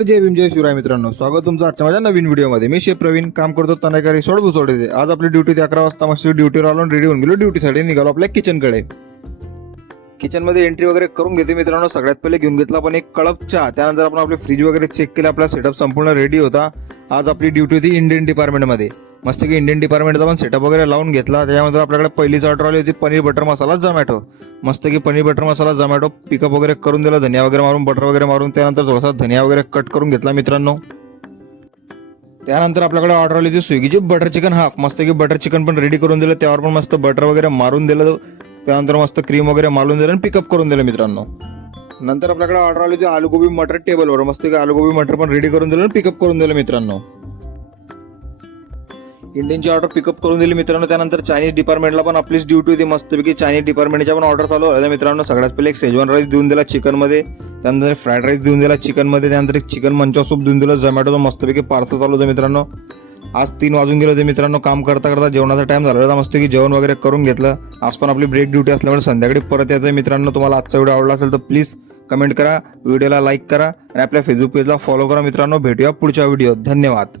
तर जय भीम जय शिवराय मित्रांनो, स्वागत तुमचं आजच्या माझ्या नवीन व्हिडिओमध्ये। मी शेफ प्रवीण, काम करतो तनेकारी सोडबुसोड येथे। आज आपली ड्युटी 11 वाजता मस्त ड्युटीवर आलो, रेडी होऊन गेलो, ड्युटीसाठी निघालो आपल्या किचनकडे। किचनमध्ये एंट्री वगैरे करून घेते मित्रांनो। सगळ्यात पहिले घेऊन घेतला आपण एक कळप चहा, त्यानंतर आपण आपले फ्रीज वगैरे चेक केले, आपला सेटअप संपूर्ण रेडी होता। आज आपली ड्युटी होती इंडियन डिपार्टमेंटमध्ये। मस्त की इंडियन डिपार्टमेंटचा पण सेटअप वगैरे लावून घेतला। त्याच्यानंतर आपल्याकडे पहिलीच ऑर्डर आली होती पनीर बटर मसाला झोमॅटो। मस्त की पनीर बटर मसाला झोमॅटो पिकअप वगैरे करून दिला, धनिया वगैरे मारून, बटर वगैरे मारून, त्यानंतर थोडासा धनिया वगैरे कट करून घेतला मित्रांनो। त्यानंतर आपल्याकडे ऑर्डर आली होती स्विगीची बटर चिकन हाफ। मस्त की बटर चिकन पण रेडी करून दिलं, त्यावर पण मस्त बटर वगैरे मारून दिलं, त्यानंतर मस्त क्रीम वगैरे मारून दिलं आणि पिकअप करून दिलं मित्रांनो। नंतर आपल्याकडे ऑर्डर आली होती आलू गोबी मटर टेबलवर। मस्त की आलू गोबी मटर पण रेडी करून दिलं आणि पिकअप करून दिलं मित्रांनो। इंडियनची ऑर्डर पिकअप करून दिली मित्रांनो। त्यानंतर चायनीज डिपार्टमेंटला पण आपलीच ड्युटी होती। मस्तपैकी चायनीज डिपार्टमेंटच्या पण ऑर्डर चालू होत्या मित्रांनो। सगळ्यात पहिले एक शेजवान राईस देऊन दिला चिकनमध्ये, त्यानंतर फ्राईड राईस देऊन दिला चिकनमध्ये, त्यानंतर एक चिकन मंचा सूप देऊन दिला झोमॅटोचं। मस्तपैकी पार्सल चालू होतं मित्रांनो। आज 3 वाजून गेले होते मित्रांनो। काम करता करता जेवणाचा टाइम झाला होता, मस्त की जेवण वगैरे करून घेतलं। आज पण आपली ब्रेक ड्युटी असल्यामुळे संध्याकाळी परत यायचं मित्रांनो। तुम्हाला आजचा व्हिडिओ आवडला असेल तर प्लीज कमेंट करा, व्हिडिओला लाईक करा आणि आपल्या फेसबुक पेजला फॉलो करा मित्रांनो। भेटूया पुढच्या व्हिडिओत, धन्यवाद।